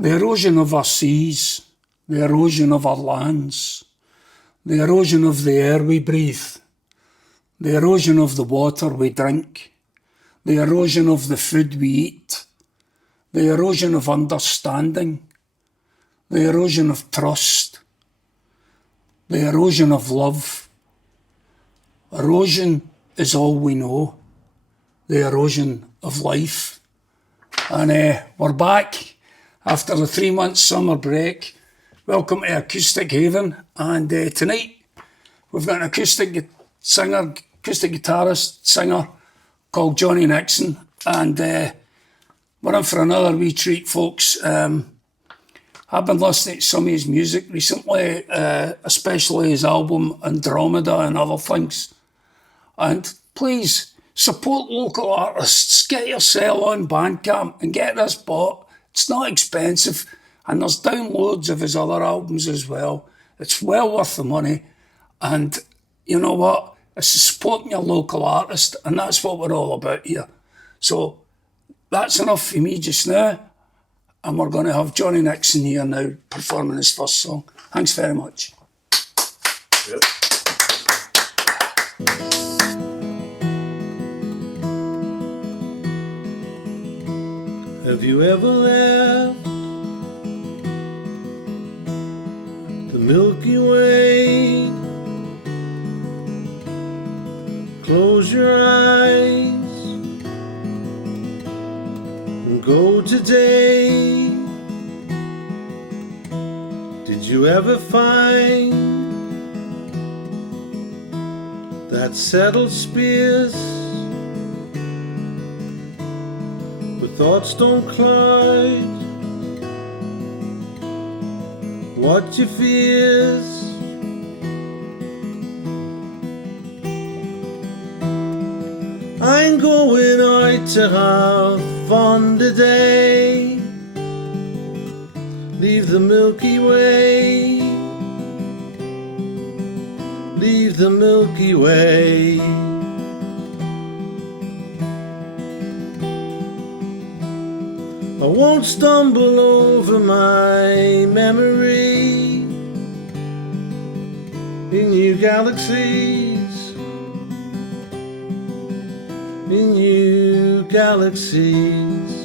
The erosion of our seas, the erosion of our lands, the erosion of the air we breathe, the erosion of the water we drink, the erosion of the food we eat, the erosion of understanding, the erosion of trust, the erosion of love. Erosion is all we know, the erosion of life. And we're back after the 3-month summer break. Welcome to Acoustic Haven. And tonight we've got an acoustic guitarist, singer called Jonny Nixon. And we're in for another wee treat, folks. I've been listening to some of his music recently, especially his album Andromeda and other things. And please support local artists. Get yourself on Bandcamp and get this bought. It's not expensive, and there's downloads of his other albums as well. It's well worth the money, and you know what? It's supporting your local artist, and that's what we're all about here. So that's enough for me just now, and we're going to have Jonny Nixon here now performing his first song. Thanks very much. Yep. Have you ever left the Milky Way? Close your eyes and go today. Did you ever find that settled space where thoughts don't cloud what you fears? I'm going out to have fun today. Leave the Milky Way. Leave the Milky Way. I won't stumble over my memory in new galaxies, in new galaxies.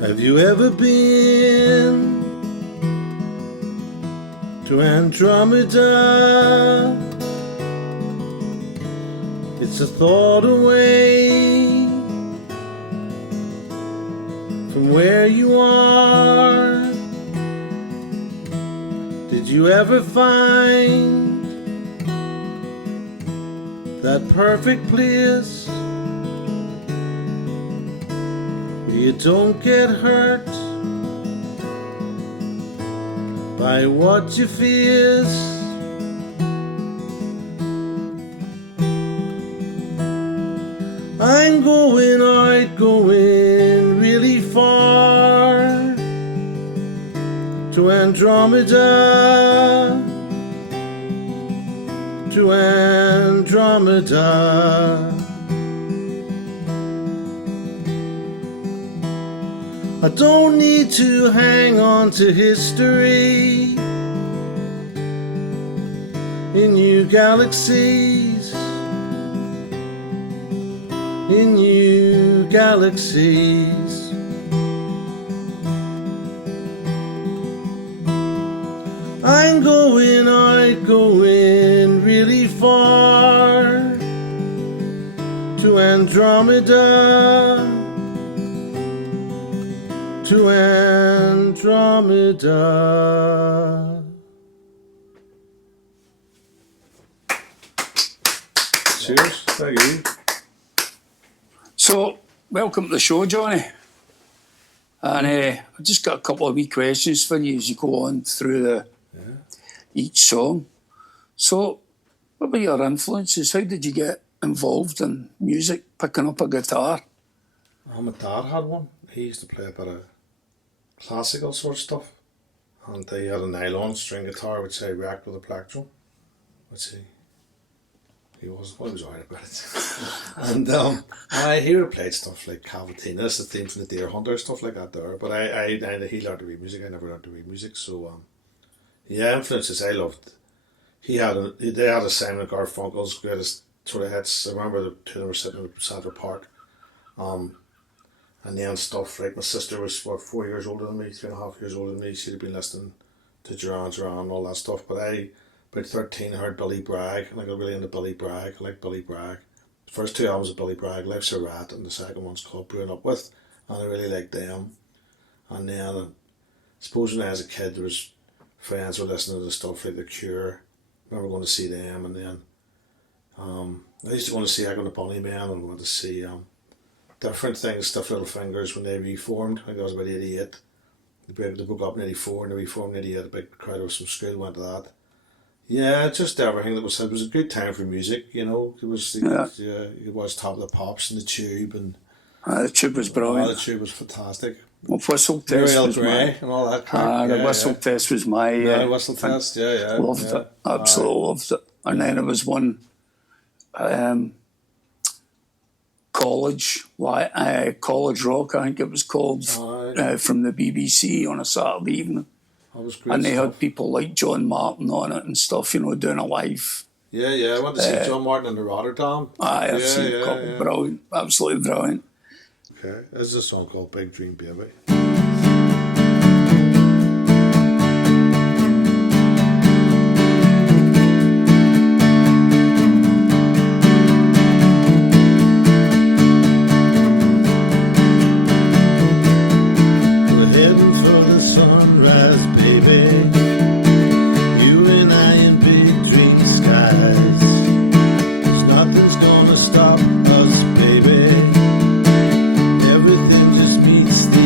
Have you ever been to Andromeda? It's a thought away from where you are. Did you ever find that perfect place where you don't get hurt by what you face? I'm going out, going really far to Andromeda, to Andromeda. I don't need to hang on to history in new galaxies, in new galaxies. I'm going out, going really far to Andromeda, to Andromeda. Cheers, thank you. So, welcome to the show, Jonny. And I've just got a couple of wee questions for you as you go on through each song. So, what were your influences? How did you get involved in music, picking up a guitar? My dad had one. He used to play a bit of classical sort of stuff. And he had a nylon string guitar which I racked with a plectrum. Which he was alright about it. And he would have played stuff like Cavatina, the theme from the Deer Hunter, stuff like that there. But he learned to read music, I never learned to read music. So yeah, influences I loved. They had a Simon & Garfunkel's greatest sort of hits. I remember the two of them were sitting in Central Park. And then stuff like my sister was 4 years older than me, 3.5 years older than me. She'd have been listening to Duran Duran and all that stuff. But I, about 13, I heard Billy Bragg, and I got really into Billy Bragg. I like Billy Bragg. The first two albums of Billy Bragg, Life's a Rat, and the second one's called Brewing Up With, and I really liked them. And then I suppose when I was a kid, there was friends who were listening to the stuff like The Cure. I remember going to see them, and then I used to go to see Echo and the Bunnymen, and I went to see different things, Stiff Little Fingers, when they reformed. I think that was about 88. They broke up in 84 and they reformed in 88. A big crowd of some school went to that. Yeah, just everything that was said. It was a good time for music, you know. It was Top of the Pops and the Tube, and The Tube was brilliant. the Tube was fantastic. Well, Whistle Test Muriel was Gray and all that crap. the Whistle Test was my... Whistle Test, yeah. Loved it. Absolutely loved it. And then there was one... College Rock, I think it was called, from the BBC on a Saturday evening. That was great And they stuff. had people like John Martin on it and stuff, you know, doing a live. Yeah, I went to see John Martin in the Rotterdam. I've seen a couple. Brilliant, absolutely brilliant. Okay, there's a song called Big Dream Baby. Everything just meets the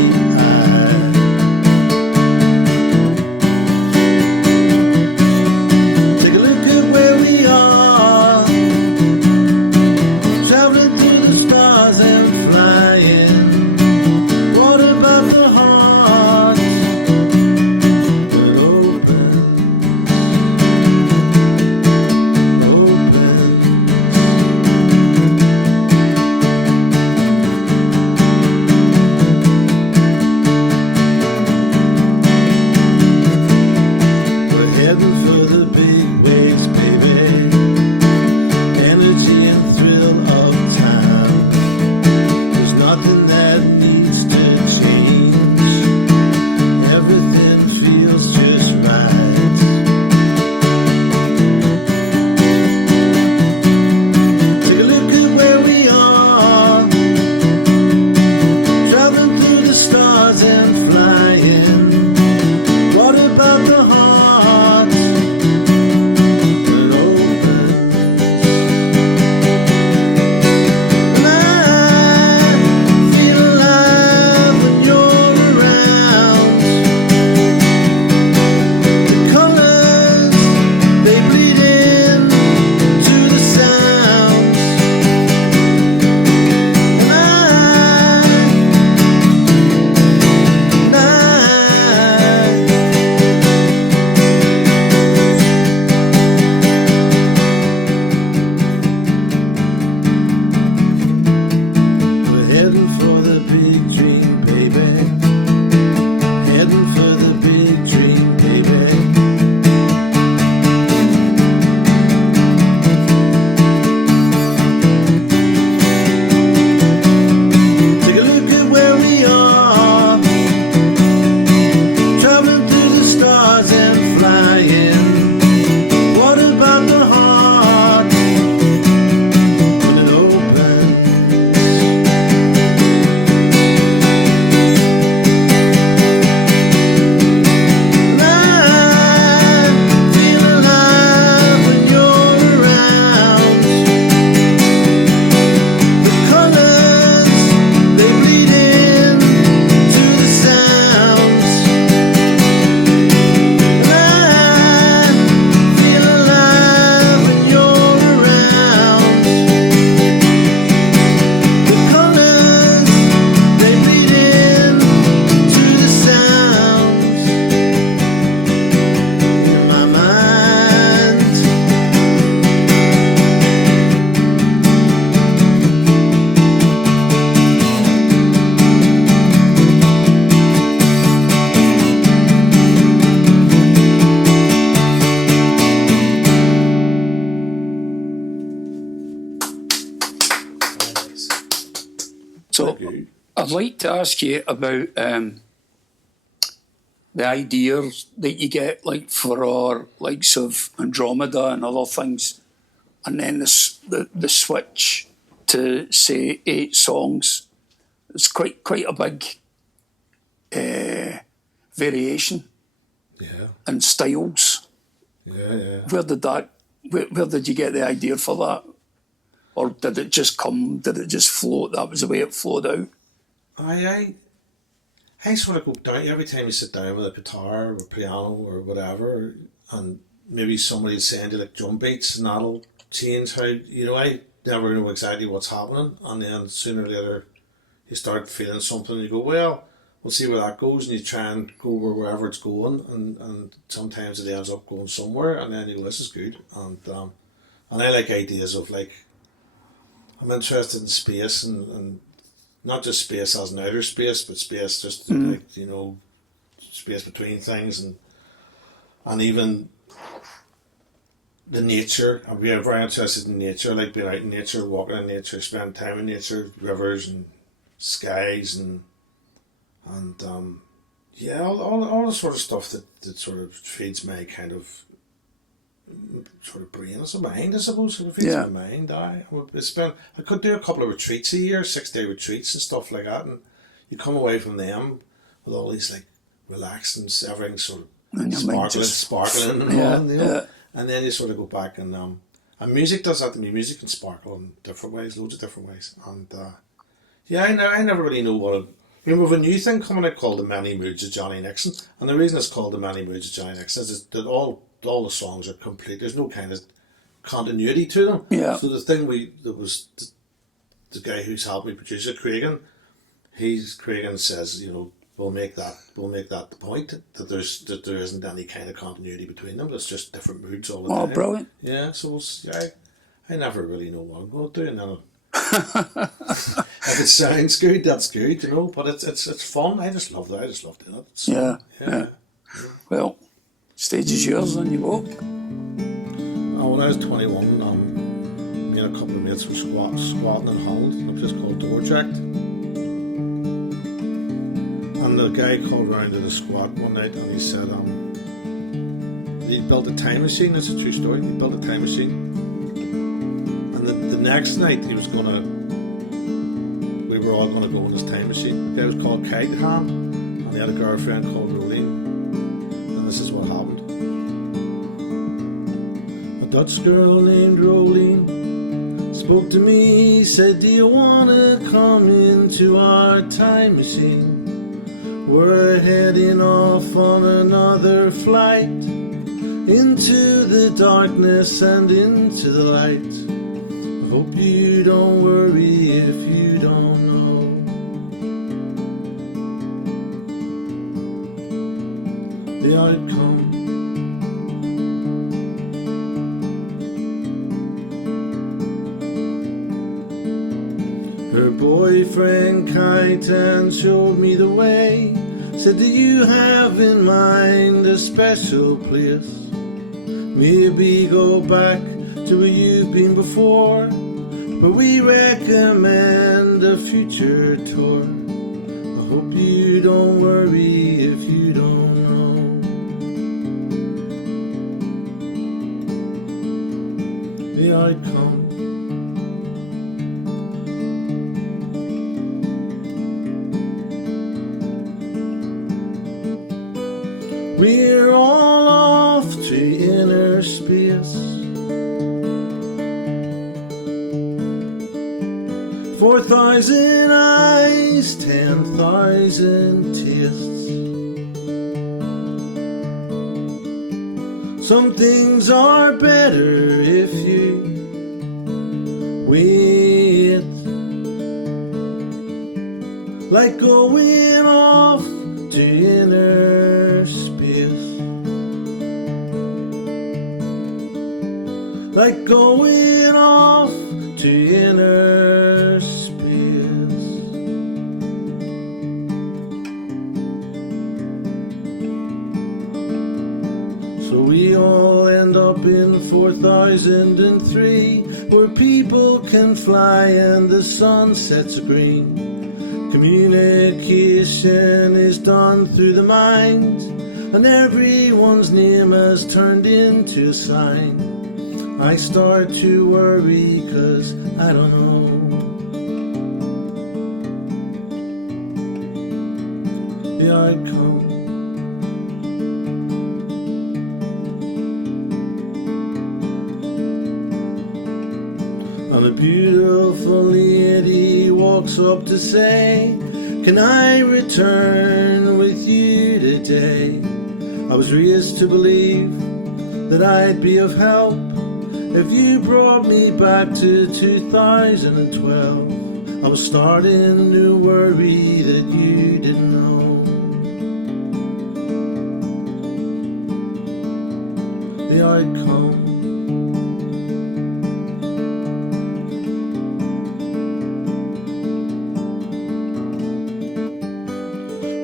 like to ask you about the ideas that you get, like for our likes of Andromeda and other things, and then the switch to say 8 songs. It's quite a big variation Yeah, in styles. yeah. Where did you get the idea for that? Or did it just come, did it just float, that was the way it flowed out? I sort of go down every time you sit down with a guitar or piano or whatever, and maybe somebody's saying to like drum beats, and that'll change how, I never know exactly what's happening, and then sooner or later you start feeling something and you go, well, we'll see where that goes, and you try and go wherever it's going, and sometimes it ends up going somewhere, and then you go, this is good, and I like ideas of like, I'm interested in space and not just space as an outer space, but space just like, space between things, and even the nature. I'm very interested in nature, like being out in nature, walking in nature, spending time in nature, rivers and skies and all the sort of stuff that sort of feeds my kind of sort of brain as a mind, I suppose. It feeds my mind. I could do a couple of retreats a year, 6-day retreats and stuff like that, and you come away from them with all these like relaxing, everything sort of sparkling and all, and then you sort of go back and music does that to me. Music can sparkle in different ways, loads of different ways, and I never really know what. We have a new thing coming out called The Many Moods of Jonny Nixon, and the reason it's called The Many Moods of Jonny Nixon is that all the songs are complete. There's no kind of continuity to them. Yeah. So the thing that was the guy who's helped me produce it, Cragen says, we'll make that the point that there isn't any kind of continuity between them. It's just different moods all the time. Oh, brilliant! Yeah. So I never really know what I'm going to do, and then if it sounds good, that's good, But it's fun. I just love that. I just love doing it. So, yeah. Well, stage is yours, and you go. When I was 21, me and a couple of mates were squatting in Holland in a place called Dordrecht. And the guy called round to the squat one night and he said he built a time machine. It's a true story. He built a time machine. And the next night we were all going to go in his time machine. The guy was called Kitehan and he had a girlfriend called Rolene. And this is what happened. A Dutch girl named Rolene spoke to me, said, do you want to come into our time machine? We're heading off on another flight into the darkness and into the light. I hope you don't worry if you don't know the outcome. Her boyfriend Kaitan showed me the way. Said, do you have in mind a special place? Maybe go back to where you've been before, but we recommend a future tour. I hope you don't worry if you don't know the outcome. We're all off to inner space, 4,000 eyes, 10,000 tastes. Some things are better if you wait, like going off to inner space. Like going off to inner space. So we all end up in 4003, where people can fly and the sun sets green. Communication is done through the mind, and everyone's name has turned into a sign. I start to worry 'cause I don't know the outcome. And a beautiful lady walks up to say, can I return with you today? I was raised to believe that I'd be of help if you brought me back to 2012. I was starting to worry that you didn't know the outcome.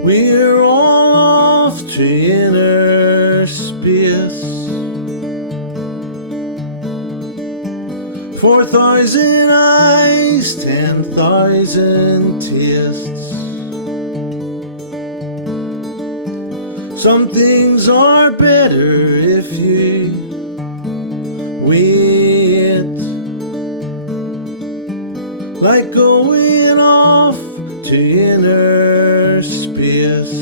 We're all off to inner space. 4,000 eyes, 10,000 tastes. Some things are better if you wait, like going off to inner space,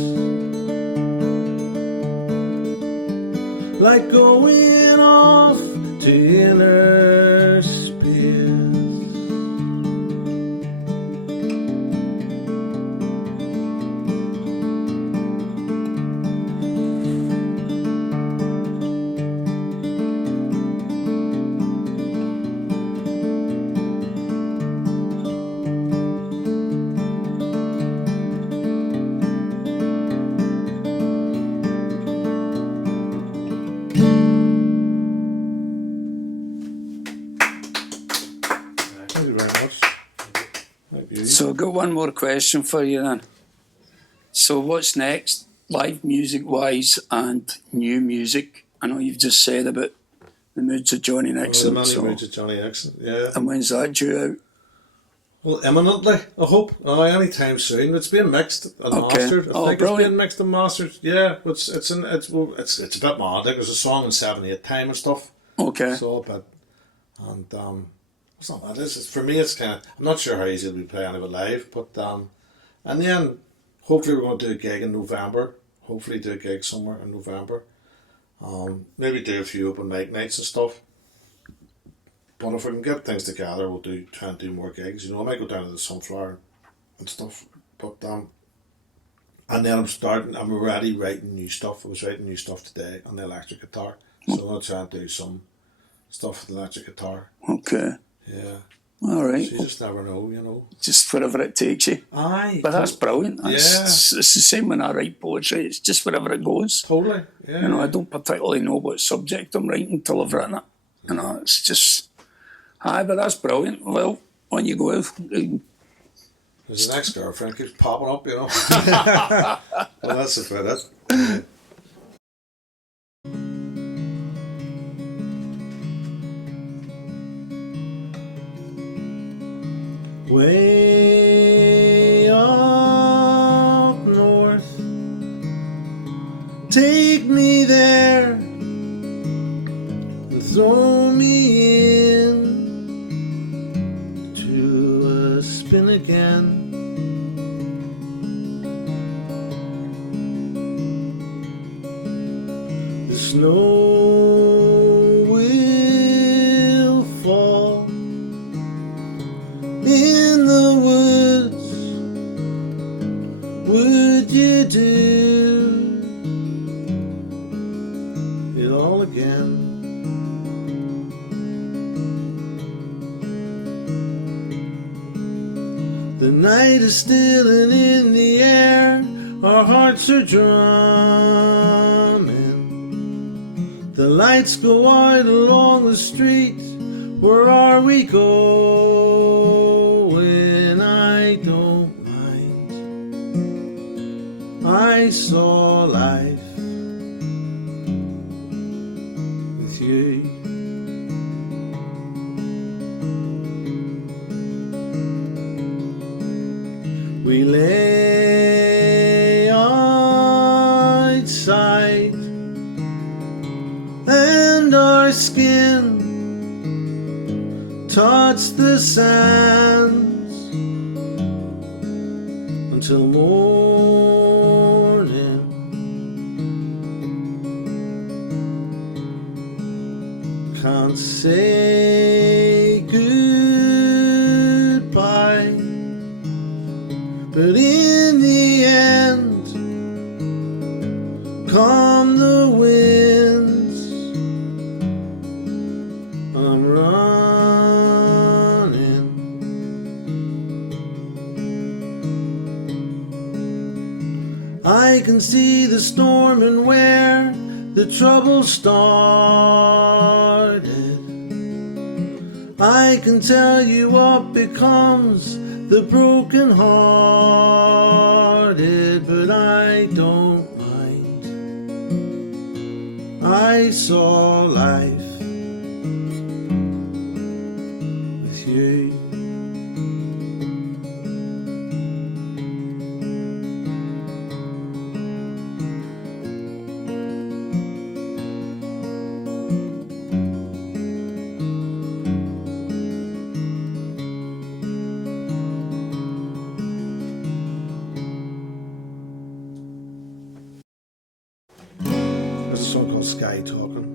like going off to inner space. Thank you very much. Thank you. So I've got one more question for you then. So what's next, live music-wise and new music? I know you've just said about the moods of Jonny Nixon. The so, Moods of Jonny Nixon, yeah. and when's that due out? Well, imminently, I hope. Any time soon. It's being mixed and Okay. mastered. I Oh, think brilliant. it's being mixed and mastered. Yeah, it's a bit mad. Like, there's a song in 7/8 time and stuff. Okay. So a bit, and it's not bad. For me, it's kind of. I'm not sure how easy it'll be playing it live, but and then hopefully we're going to do a gig in November. Hopefully do a gig somewhere in November. Maybe do a few open mic nights and stuff. But if we can get things together, we'll try and do more gigs. You know, I might go down to the Sunflower and stuff. But and then I'm already writing new stuff. I was writing new stuff today on the electric guitar. So I'm gonna try and do some stuff with the electric guitar. Okay. Yeah. All right. So you just never know, you know. Just wherever it takes you. Aye. But that's brilliant. Yeah. It's the same when I write poetry. It's just wherever it goes. Totally. Yeah. You know, I don't particularly know what subject I'm writing until I've written it. You know, it's just... Aye, but that's brilliant. Well, on you go. There's an ex-girlfriend keeps popping up, you know. Well, that's about it. Yeah. Way up north, take me there and throw me in to a spin again. The snow will fall in the woods. Would you do it all again? The night is still and in the air, our hearts are drumming. The lights go out along the street. Where are we going? I don't mind. I saw life with you. We your skin touch the sands until morning. Can't say goodbye, but in the end come the winds. I'm running. I can see the storm and where the trouble started. I can tell you what becomes the broken hearted, but I don't mind. I saw life with you. There's a song called Sky Talking.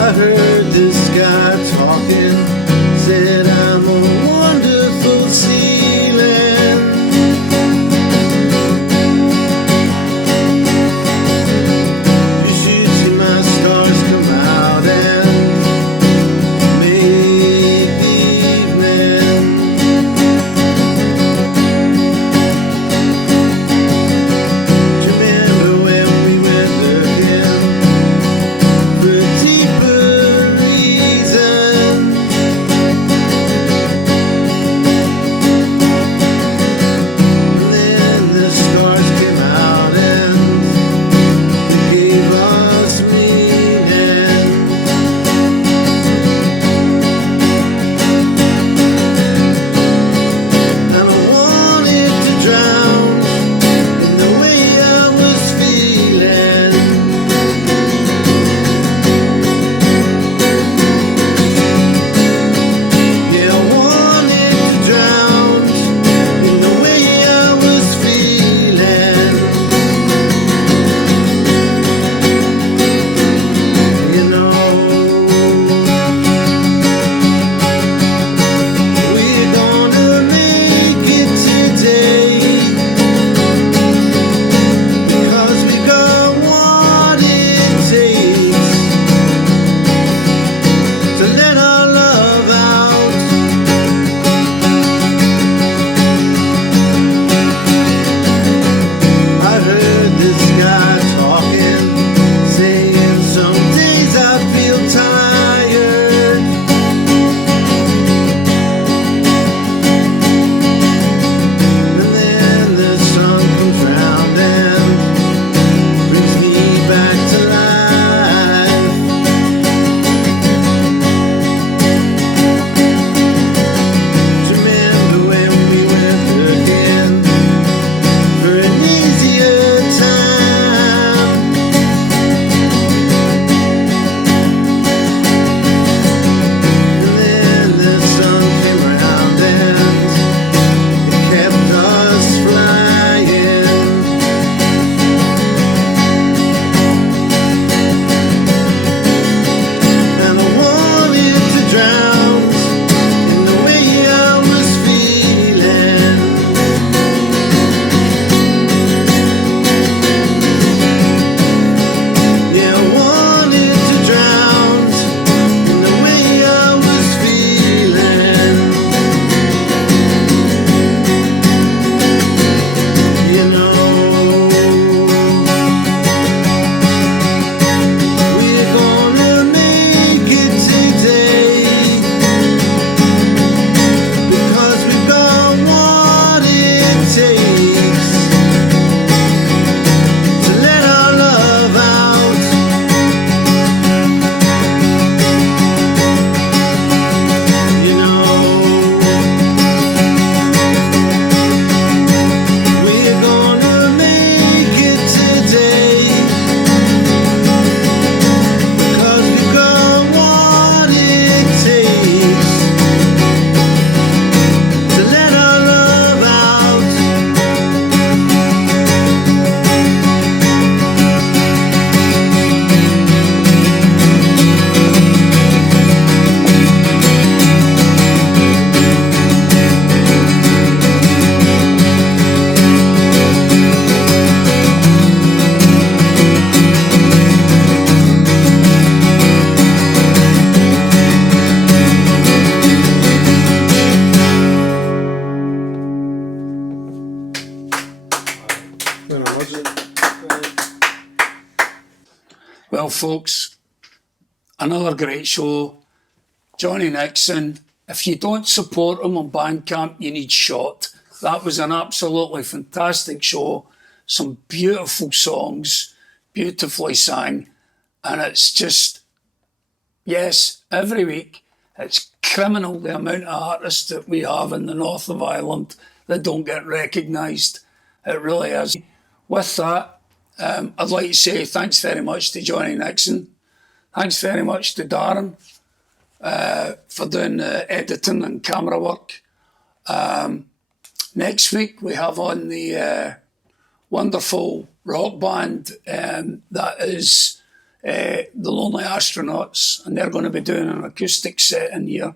I heard this guy talking, said folks, another great show. Jonny Nixon. If you don't support him on Bandcamp, you need shot. That was an absolutely fantastic show. Some beautiful songs, beautifully sang. And it's just, yes, every week, it's criminal the amount of artists that we have in the north of Ireland that don't get recognised. It really is. With that, I'd like to say thanks very much to Jonny Nixon. Thanks very much to Darren for doing the editing and camera work. Next week we have on the wonderful rock band that is the Lonely Astronauts, and they're going to be doing an acoustic set in here.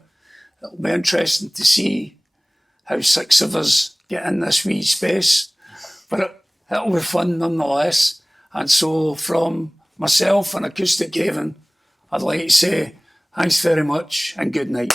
It'll be interesting to see how 6 of us get in this wee space, but it'll be fun nonetheless. And so from myself and Acoustic Haven, I'd like to say thanks very much and good night.